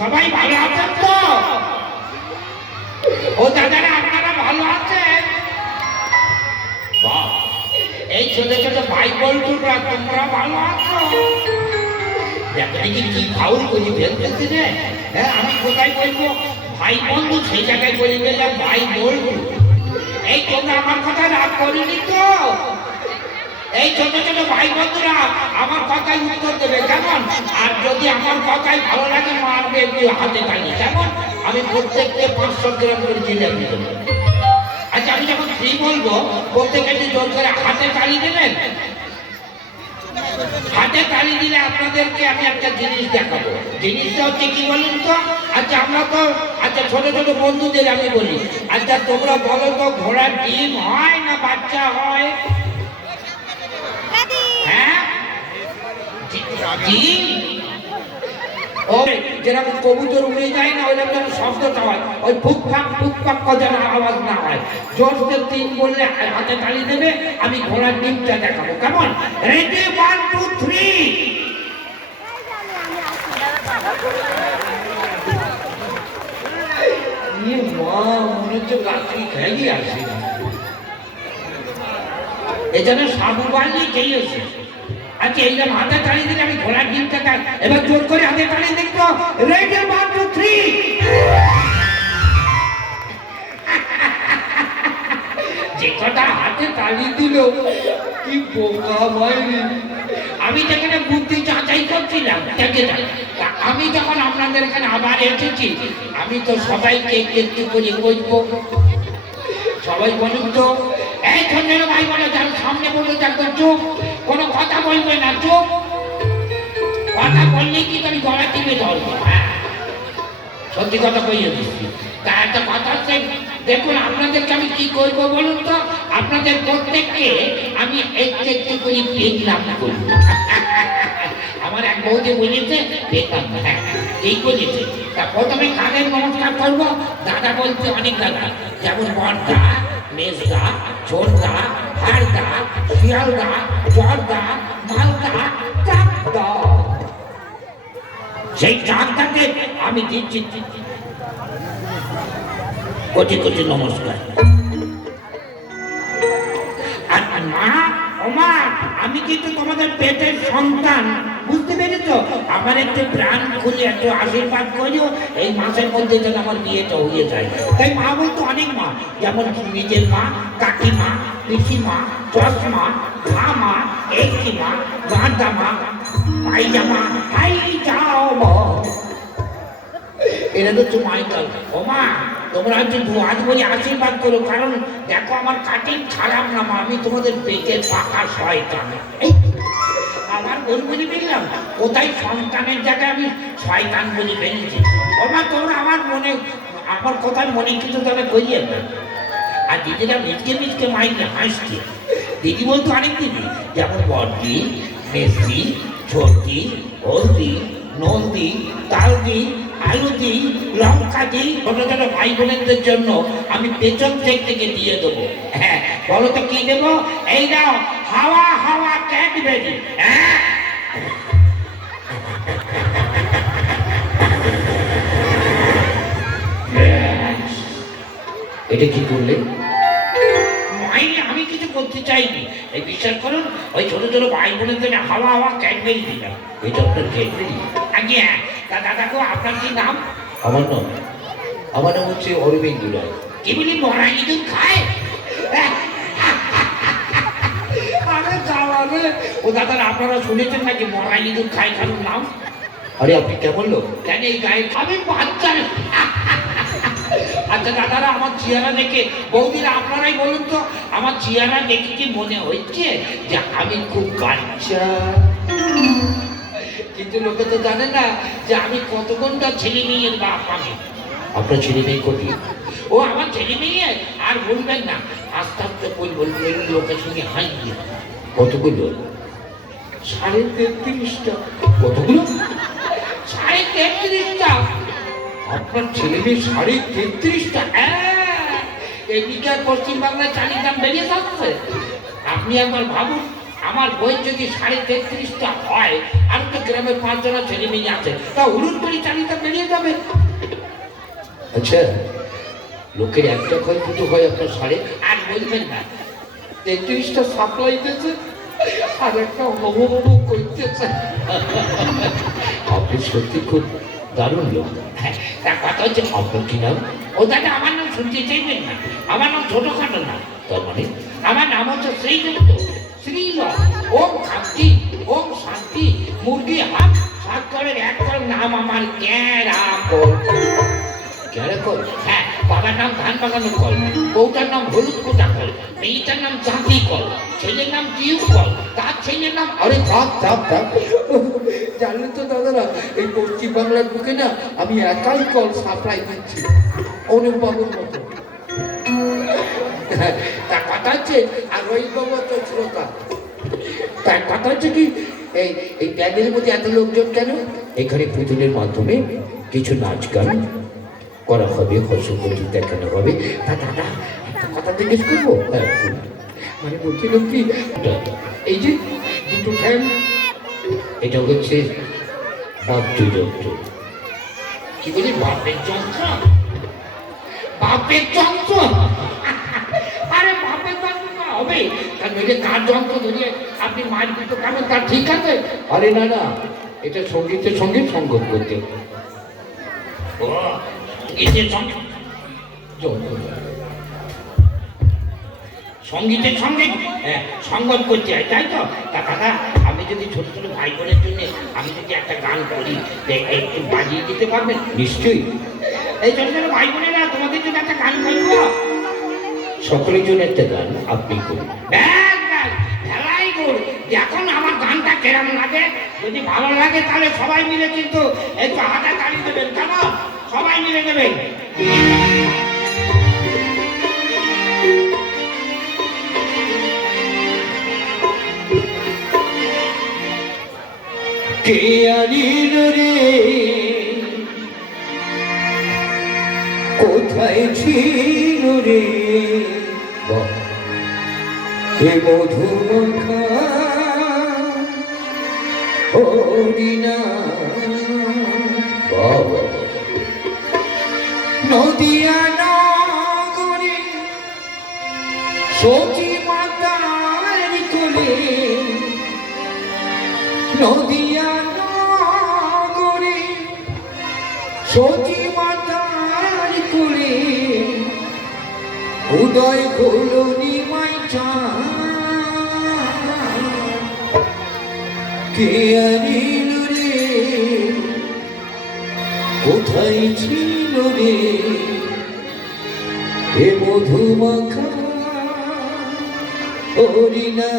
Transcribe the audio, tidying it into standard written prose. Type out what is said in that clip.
সবাই ভালো আছেন তো? ও দাদারা আপনারা ভালো আছেন? এই ছোট ছোট ভাই বন্ধুরা তোমরা ভালো আছো? দেখি কি ফাউল করি ফেলতেছি রে। হ্যাঁ, আমি কোথায় বলবো ভাই বন্ধু, সেই জায়গায় বলে গেলাম ভাই বন্ধু। এই তোমরা আমার কথা রাগ করিনি তো? এই ছোট ছোট ভাই বন্ধুরা আমার কথায় উত্তর দেবে কেমন? আর যদি আমার কথায় ভালো লাগে মারবে একটু হাতে তালি কেমন? আমি প্রত্যেককে 500 গ্রাম করে জিলাপি দেবো। আচ্ছা, আমি যখন ফ্রি বলবো প্রত্যেকে জোর করে হাতে তালি দেবেন। হাতে তালি দিলে আপনাদেরকে আমি একটা জিনিস দেখাবো। জিনিসটা হচ্ছে কি বলুন তো? আচ্ছা, আমরা তো ছোট ছোট বন্ধুদের আমি বলি, আচ্ছা তোমরা বলো তো ঘোড়ার ডিম হয় না বাচ্চা হয়? হ্যাঁ, ডিম। ওই যেরকম কবুতর উড়ে যায় না, ওইরকম যেন শব্দটা হয়, ওই ফুকফাক যেন আওয়াজ না হয়। জোরসে 3 বললে হাতে তালি দেবে, আমি ঘোড়ার ডিমটা দেখাবো কেমন? রেডি 1 2 3। মনে হচ্ছে রাত্রি খেয়ে আসি না, এজন্য সাবু বাড়লি খেয়েছে। আচ্ছা, এইরকম হাতে তালি দিলে আমি ঘোড়ার ডিমটা খাই। এবার জোর করে হাতে তালি দেখবো। রেডি 1 2 3। যে কটা হাতে তালি দিল, কি বোকা বাইরে। আমি যেখানে বুদ্ধি যাচাই করছিলাম, আমি যখন আপনাদের এখানে আবার এসেছি, আমি তো সবাইকে একটু করে বলবো। সবাই বলুন তো, এই ধরনের ভাই বলে যার সামনে বললো একদম চুপ, কোনো কথা বলবে না, চুপ। কথা বললেই কি তুমি গলা টিপে ধরবো। হ্যাঁ, সত্যি কথা কইয়ে দিচ্ছি। তা একটা কথা হচ্ছে, দেখুন আপনাদেরকে আমি কি করবো বলুন তো? আপনাদের প্রত্যেককে আমি একটু করে পেটলাম করবো। আমার এক বৌদি বলেছে পেটলাম, হ্যাঁ এই বলেছে। তা প্রথমে কাদের নমস্কার করবো? দাদা বলছে অনেক দাদা, যেমন বড়দা, মেজদা, ছোটদা, হাড়দা, শিয়ালদা, চরদা, মালদা, চাকদা। সেই চাকদাকে আমি দিচ্ছি কোটি কোটি নমস্কার। আর মা, ও মা, আমি কিন্তু তোমাদের পেটের সন্তান, বুঝতে পেরেছ? আমার একটু প্রাণ খুলে একটু আশীর্বাদ করিও, এই মাসের মধ্যে যেন আমার বিয়েটা হয়ে যায়। তাই মা বলতো অনেক মা, যেমন নিজের মা, কাকিমা, পিসিমা, চশমা, মামা, একটিমা, গাঁদামা, পাইজামা, হাই যাও। এটা হচ্ছে মাইকাল। ও মা, তোমরা হচ্ছে আজ বলি আশীর্বাদ করো, কারণ দেখো আমার কাটিং খারাপ না মা, আমি তোমাদের পেটের পাকা শয়তান। আমার বল বলে ফেললাম, কোথায় সন্তানের জায়গায় আমি শয়তান বলে ফেলেছি। ও মা, তোমরা আমার কথায় মনে কিছু তাহলে করিয়ে না। আর দিদিরা মিচকে মাইকে হাসছে। দিদি বলতো অনেক দিদি, যেমন বড়দি, মেসি, ছোটি, হলদি, নন্দী, তালদি, আলুদি, লঙ্কাদি, ছোট ছোট ভাই বোনেদের জন্য আমি পেছন থেকে দিয়ে দেবো। হ্যাঁ, বলো তো কি দেবো? এই দাও, হাওয়া হাওয়া ক্যাডবেরি। হ্যাঁ, এটা কি করলে? কিছু করতে চাইনি। এই বিশ্বাস করুন, ওই ছোট ছোট ভাই বোনেদের হাওয়া হাওয়া ক্যাডবেরি দিলাম। এটা আপনার ক্যাডবেরি? আগে হ্যাঁ। তা দাদা গো, আপনার কি নাম? আমার নাম হচ্ছে অরবিন্দ রায়। কি বলি, মরা ইঁদুর খায়? আরে যাওয়া রে, ও দাদারা আপনারা শুনেছেন নাকি মরা ইঁদুর খায় কারোর নাম? আরে আপনি কেমন লোক, কেন এই গায়ে আমি বাচ্চা? আচ্ছা দাদারা, আমার চেহারা দেখে, বৌদিরা আপনারাই বলুন তো, আমার চেহারা দেখে কি মনে হচ্ছে যে আমি খুব বাচ্চা? কিন্তু লোকে তো জানে না যে আমি কত ঘন্টা ছেলে মেয়ের বাপ। আমি আপনার ছেলে মেয়ে কটি? ও আমার ছেলে মেয়ে আর বলবেন না, আস্তে আস্তে বলবেন, লোকের সঙ্গে হাই দিয়ে। কতগুলো? 33.5টা। কতগুলো? 33.5টা। আপনার ছেলে মেয়ে 33.5টা? এদিকে পশ্চিম বাংলায় চালির দাম বেরিয়ে যাচ্ছে। আপনি একবার ভাবুন, আমার বই যদি 33.5টা হয়, আর তো গ্রামের 5 জনের ছেলে মেয়ে আছে, তা হুলুন করে চালির দাম বেরিয়ে যাবে। আচ্ছা, লোকের একটা ক্ষয়ক্ষতি হয় আপনার আর বলবেন না, 33টা সাপ্লাই দিতেছে আর একটা হবু হবু করতেছে। আপনি সত্যি খুব দারুণ লোক। তার কথা হচ্ছে, আপনার কি নাম? ও দাদা, আমার নাম শুনতে চাইবেন না, আমার নাম ছোটখাটো না। তার মানে? আমার নাম হচ্ছে শ্রীযুক্ত শ্রীল ওম শান্তি, ওম শান্তি। মুরগি হাত 7 করের 1 কর নাম আমার ক্যারাকল। ক্যারাকল? হ্যাঁ। বাবার নাম ধান বাগানো কল, বউটার নাম হলুদ কোটা কল, মেয়েটার নাম চাঁদি কল, ছেলের নাম টিউব কল, তার ছেলের নাম আরে থাক থাক থাক। জানলেন তো দাদারা, এই পশ্চিম বাংলার বুকে না আমি একাই কল সাপ্লাই দিচ্ছি, অনুবাবুর মতো। তার কথা হচ্ছে, আর ওই বাবা তো শ্রোতা, তার কথা হচ্ছে কি, এই প্যান্ডেলের মধ্যে এত লোকজন কেন? এখানে পুতুলের মাধ্যমে কিছু নাচ গান করা হবে, হর্ষপতি দেখানো হবে। তা দাদা, একটা কথা জিজ্ঞেস করবো? মানে বলছিলাম কি, এই যে দুটো ঠ্যাং, এটা হচ্ছে বাদ্যযন্ত্র। কি বলি, বাপের যন্ত্র? বাপের যন্ত্র? আরে বাপের যন্ত্র না হবে, তার নইলে কার যন্ত্র ধরিয়ে আপনি মাছ দিতে পারবেন, তার ঠিক আছে? আরে না না, এটা সঙ্গীতের সঙ্গে সঙ্গত করতে। ও সঙ্গীতের সঙ্গে সঙ্গীতের সঙ্গে সঙ্গত করতে হয়, তাই তো? তা দাদা, আমি যদি ছোট ছোট ভাই বোনের জন্য আমি যদি একটা গান করি, একটু বাজিয়ে দিতে পারবেন? নিশ্চয়ই। এই ছোট ছোট ভাই বোনেরা, তোমাদের জন্য একটা গান করবো। সকলের জন্য একটা গান আপনি করুন। খেলাই করুন। এখন আমার গানটা কেরম লাগে, যদি ভালো লাগে তাহলে সবাই মিলে কিন্তু একটু হাতে তালি দেবেন, কেন? সবাই মিলে দেবেন। কে আনিল রে, কোথায় ছিল রে এ মধুমাখা হরিণা? নদিয়া নগরে সতী মাতার কোলে, নদিয়া নগরে সতী মাতার কোলে উদয় হলো নিমাই চাঁদ। কে আনিল রে, কোথায় ছিল রে এ মধুমাখা হরিণা?